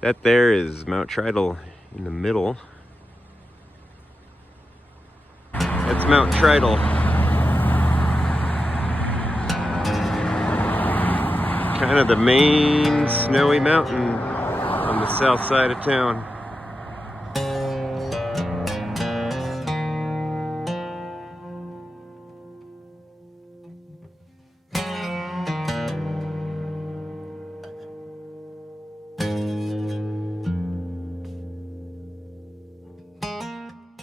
That there is Mount Tritle in the middle. That's Mount Tritle. Kind of the main snowy mountain on the south side of town.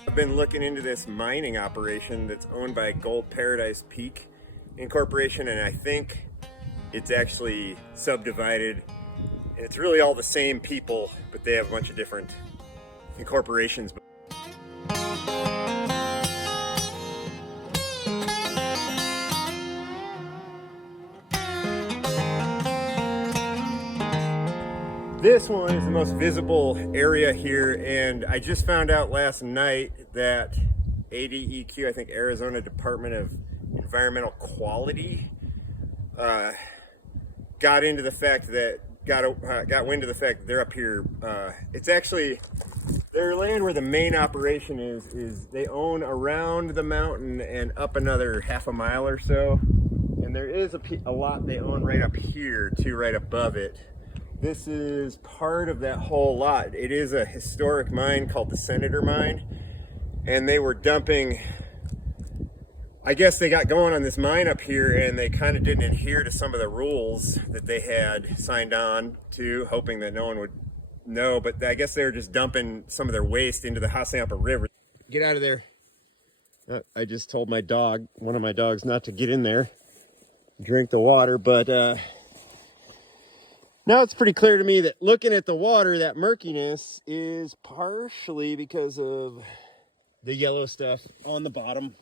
I've been looking into this mining operation that's owned by Gold Paradise Peak Incorporation, and I think it's actually subdivided. And it's really all the same people, but they have a bunch of different incorporations. This one is the most visible area here, and I just found out last night that ADEQ, I think Arizona Department of Environmental Quality, got wind of the fact that they're up here. It's actually their land where the main operation is they own around the mountain and up another half a mile or so, and there is a lot they own right up here too, right above it. This is part of that whole lot. It is a historic mine called the Senator Mine, and they were dumping, I guess they got going on this mine up here and they kind of didn't adhere to some of the rules that they had signed on to, hoping that no one would know, but I guess they were just dumping some of their waste into the Hassayampa River. Get out of there. I just told my dog, one of my dogs, not to get in there, drink the water, but now it's pretty clear to me that looking at the water, that murkiness is partially because of the yellow stuff on the bottom.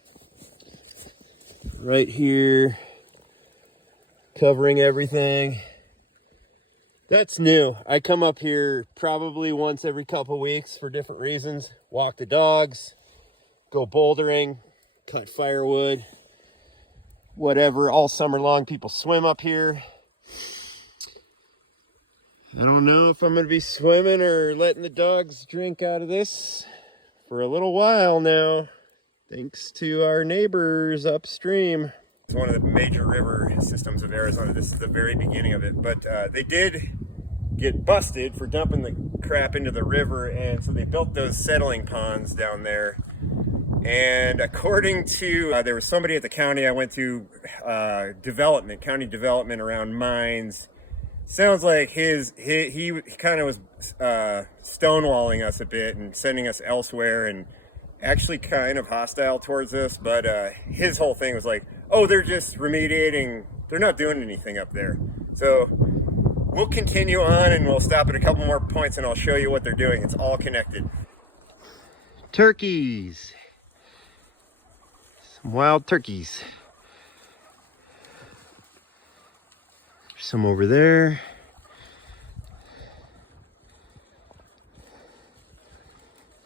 Right here, covering everything. That's new. I come up here probably once every couple weeks for different reasons. Walk the dogs, go bouldering, cut firewood, whatever. All summer long, people swim up here. I don't know if I'm going to be swimming or letting the dogs drink out of this for a little while now, thanks to our neighbors upstream. It's one of the major river systems of Arizona. This is the very beginning of it, but they did get busted for dumping the crap into the river, and so they built those settling ponds down there. And according to, there was somebody at the county I went to, county development around mines. Sounds like he kind of was stonewalling us a bit and sending us elsewhere, and actually kind of hostile towards us. But his whole thing was like, oh, they're just remediating, they're not doing anything up there. So we'll continue on and we'll stop at a couple more points and I'll show you what they're doing. It's all connected. Turkeys. Some wild turkeys. Some over there.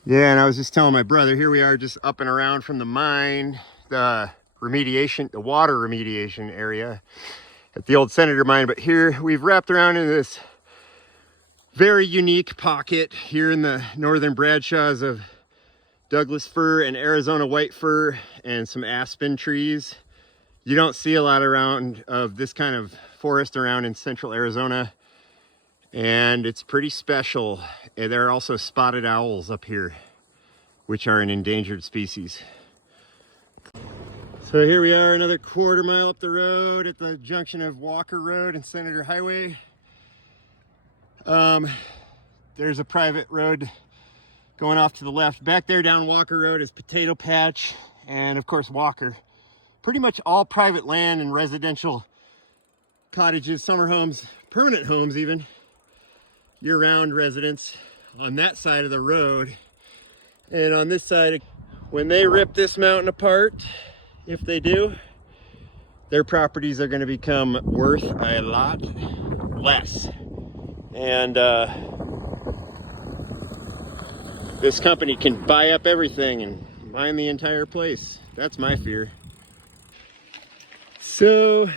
Yeah, and I was just telling my brother, here we are just up and around from the mine, the water remediation area at the old Senator Mine. But here we've wrapped around in this very unique pocket here in the northern Bradshaws of Douglas fir and Arizona white fir and some aspen trees. You don't see a lot around of this kind of forest around in central Arizona, and it's pretty special. And there are also spotted owls up here, which are an endangered species. So here we are, another quarter mile up the road at the junction of Walker Road and Senator Highway. There's a private road going off to the left. Back there down Walker Road is Potato Patch and of course Walker. Pretty much all private land and residential cottages, summer homes, permanent homes even, year-round residents on that side of the road. And on this side, when they rip this mountain apart, if they do, their properties are going to become worth a lot less. And this company can buy up everything and mine the entire place. That's my fear. So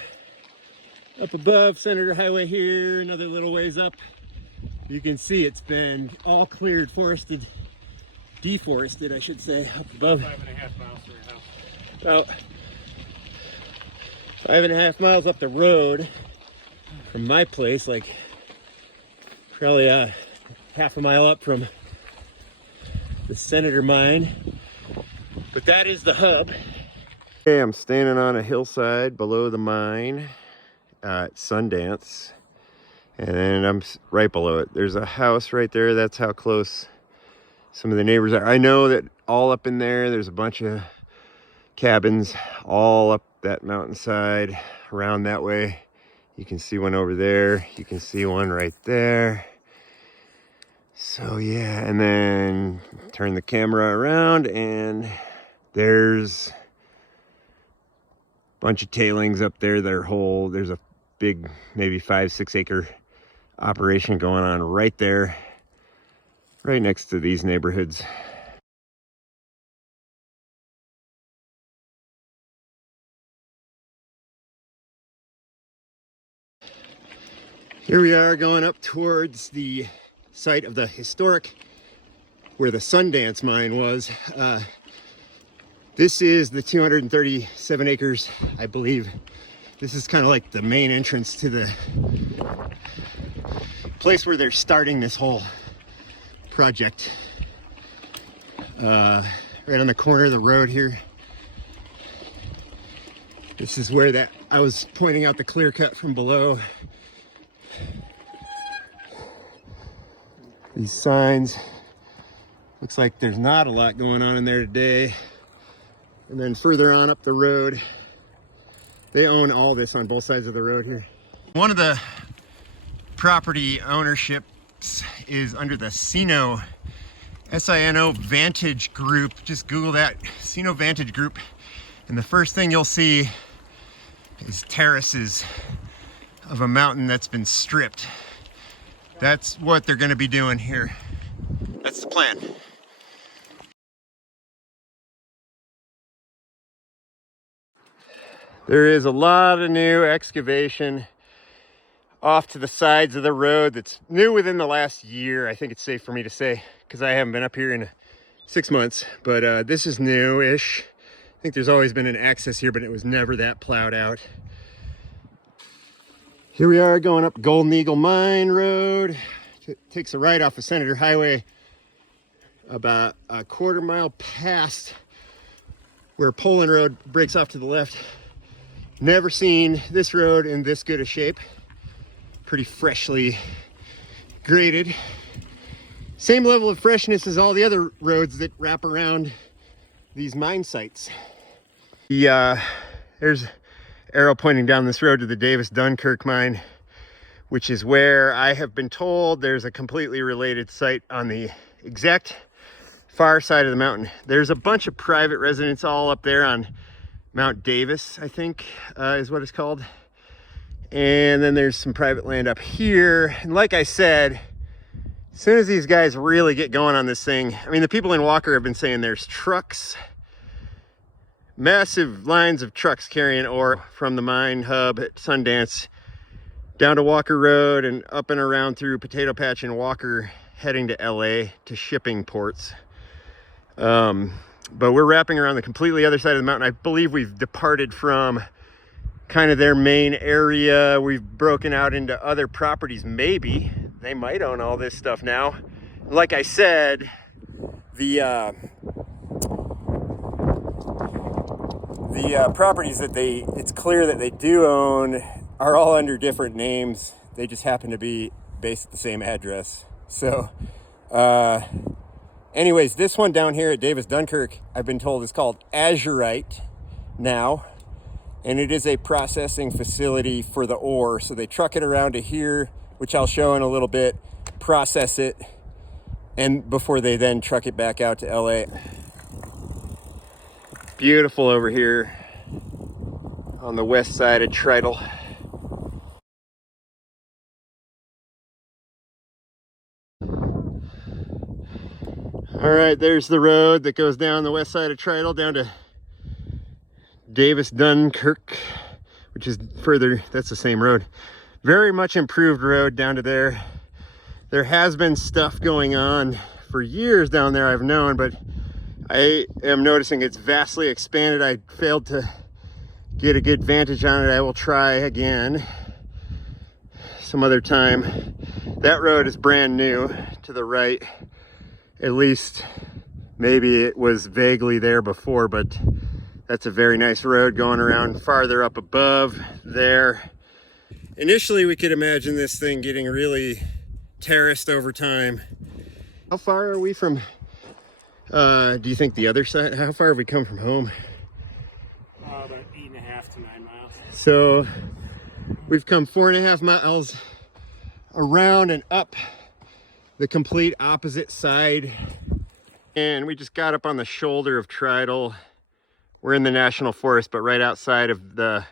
up above Senator Highway here, another little ways up, You can see it's been all cleared, forested, deforested, I should say, up above. 5.5 miles from your house. About 5.5 miles up the road from my place, like probably half a mile up from the Senator mine. But that is the hub. Okay, I'm standing on a hillside below the mine at Sundance. And then I'm right below it. There's a house right there. That's how close some of the neighbors are. I know that all up in there, there's a bunch of cabins all up that mountainside around that way. You can see one over there. You can see one right there. So yeah, and then turn the camera around and there's a bunch of tailings up there that are whole. There's a big, maybe 5-6 acre operation going on right there, right next to these neighborhoods. Here we are going up towards the site of the historic, where the Sundance mine was. This is the 237 acres, I believe. This is kind of like the main entrance to the place where they're starting this whole project. Right on the corner of the road here. This is where that I was pointing out the clear cut from below. These signs, looks like there's not a lot going on in there today. And then further on up the road, they own all this on both sides of the road here. One of the property ownerships is under the Sino, S-I-N-O Vantage Group. Just Google that, Sino Vantage Group. And the first thing you'll see is terraces of a mountain that's been stripped. That's what they're gonna be doing here. That's the plan. There is a lot of new excavation off to the sides of the road that's new within the last year. I think it's safe for me to say, because I haven't been up here in 6 months, but this is new-ish. I think there's always been an access here, but it was never that plowed out. Here we are going up Golden Eagle Mine Road. It takes a right off of Senator Highway about a quarter mile past where Poland Road breaks off to the left. Never seen this road in this good a shape. Pretty freshly graded. Same level of freshness as all the other roads that wrap around these mine sites. There's arrow pointing down this road to the Davis Dunkirk mine, which is where I have been told there's a completely related site on the exact far side of the mountain. There's a bunch of private residents all up there on Mount Davis, I think is what it's called. And then there's some private land up here. And like I said, as soon as these guys really get going on this thing, I mean, the people in Walker have been saying there's trucks, massive lines of trucks carrying ore from the mine hub at Sundance down to Walker Road and up and around through Potato Patch and Walker, heading to LA to shipping ports. But we're wrapping around the completely other side of the mountain. I believe we've departed from kind of their main area. We've broken out into other properties. Maybe they might own all this stuff now. Like I said, the properties that it's clear that they do own are all under different names. They just happen to be based at the same address. So anyways, this one down here at Davis Dunkirk, I've been told is called Azurite now, and it is a processing facility for the ore. So they truck it around to here, which I'll show in a little bit, process it, and before they then truck it back out to LA. Beautiful over here on the west side of Tritle. All right, there's the road that goes down the west side of Tritle down to Davis Dunkirk, which is further, that's the same road. Very much improved road down to there. There has been stuff going on for years down there, I've known, but I am noticing it's vastly expanded. I failed to get a good vantage on it. I will try again some other time. That road is brand new to the right. At least maybe it was vaguely there before, but that's a very nice road going around farther up above there. Initially, we could imagine this thing getting really terraced over time. How far are we from, do you think the other side? How far have we come from home? About 8.5 to 9 miles. So we've come 4.5 miles around and up the complete opposite side. And we just got up on the shoulder of Tritle. We're in the national forest, but right outside of the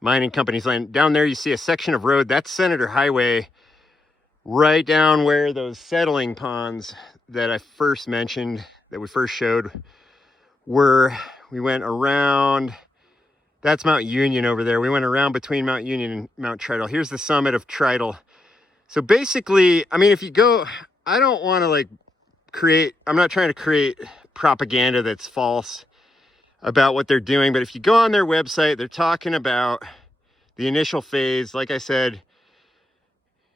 mining company's land. Down there you see a section of road. That's Senator Highway, right down where those settling ponds that I first mentioned, that we first showed, were. We went around. That's Mount Union over there. We went around between Mount Union and Mount Tritle. Here's the summit of Tritle. So basically, I mean, if you go, I don't want to like create, I'm not trying to create propaganda that's false about what they're doing, but if you go on their website, they're talking about the initial phase, like I said,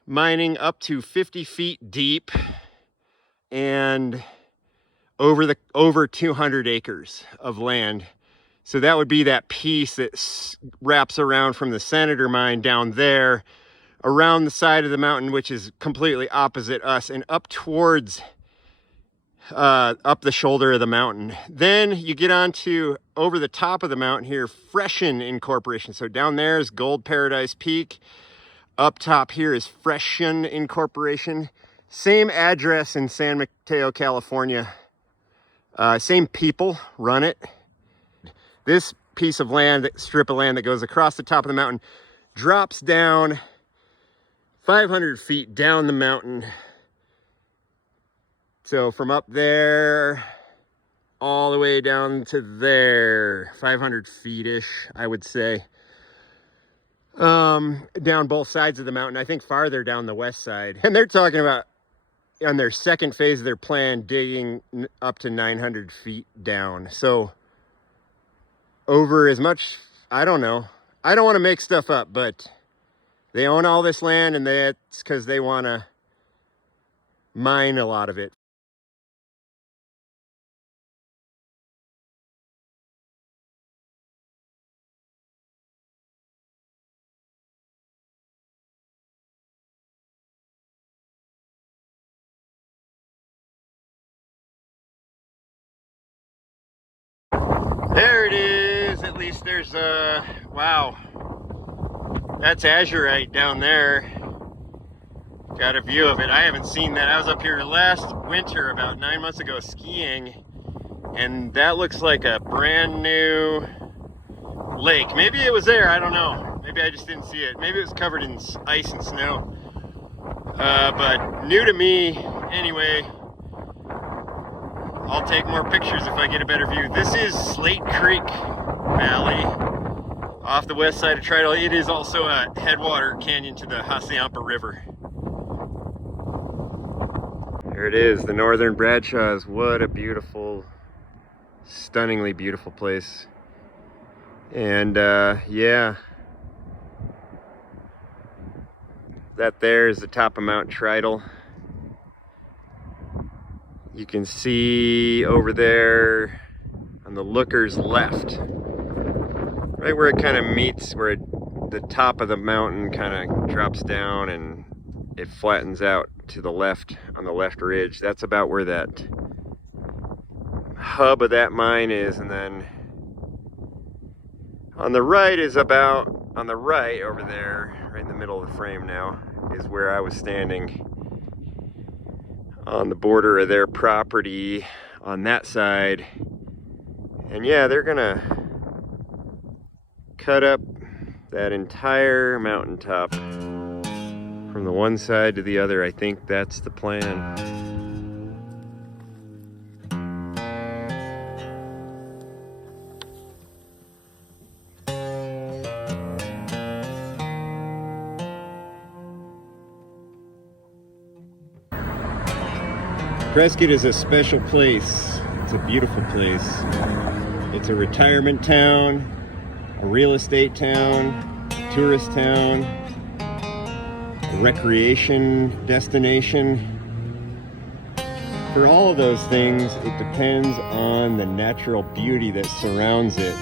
mining up to 50 feet deep and over 200 acres of land. So that would be that piece that wraps around from the Senator mine down there, around the side of the mountain, which is completely opposite us, and up towards up the shoulder of the mountain. Then you get on to over the top of the mountain here, Freshen Incorporation. So down there is Gold Paradise Peak. Up top here is Freshen Incorporation. Same address in San Mateo, California. Same people run it. This piece of land, strip of land that goes across the top of the mountain, drops down 500 feet down the mountain. So from up there all the way down to there, 500 feet-ish, I would say. Down both sides of the mountain, I think farther down the west side. And they're talking about, on their second phase of their plan, digging up to 900 feet down. So over as much, I don't know. I don't want to make stuff up, but they own all this land, and that's because they want to mine a lot of it. There it is. At least there's wow, that's azurite down there. Got a view of it. I haven't seen that. I was up here last winter about 9 months ago skiing, and that looks like a brand new lake. Maybe it was there, I don't know. Maybe I just didn't see it. Maybe it was covered in ice and snow. But new to me anyway. I'll take more pictures if I get a better view. This is Slate Creek Valley off the west side of Tritle. It is also a headwater canyon to the Hassayampa River. There it is, the Northern Bradshaws. What a beautiful, stunningly beautiful place. And yeah, that there is the top of Mount Tritle. You can see over there on the looker's left, right where it kind of meets, where the top of the mountain kind of drops down and it flattens out to the left on the left ridge. That's about where that hub of that mine is. And then on the right is about, on the right over there, right in the middle of the frame now, is where I was standing on the border of their property on that side. And yeah, they're gonna cut up that entire mountaintop from the one side to the other. I think that's the plan. Prescott is a special place. It's a beautiful place. It's a retirement town, a real estate town, a tourist town, a recreation destination. For all of those things, it depends on the natural beauty that surrounds it.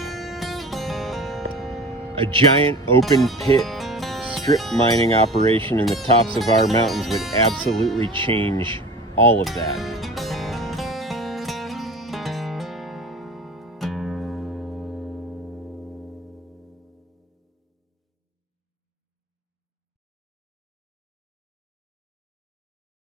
A giant open pit strip mining operation in the tops of our mountains would absolutely change all of that.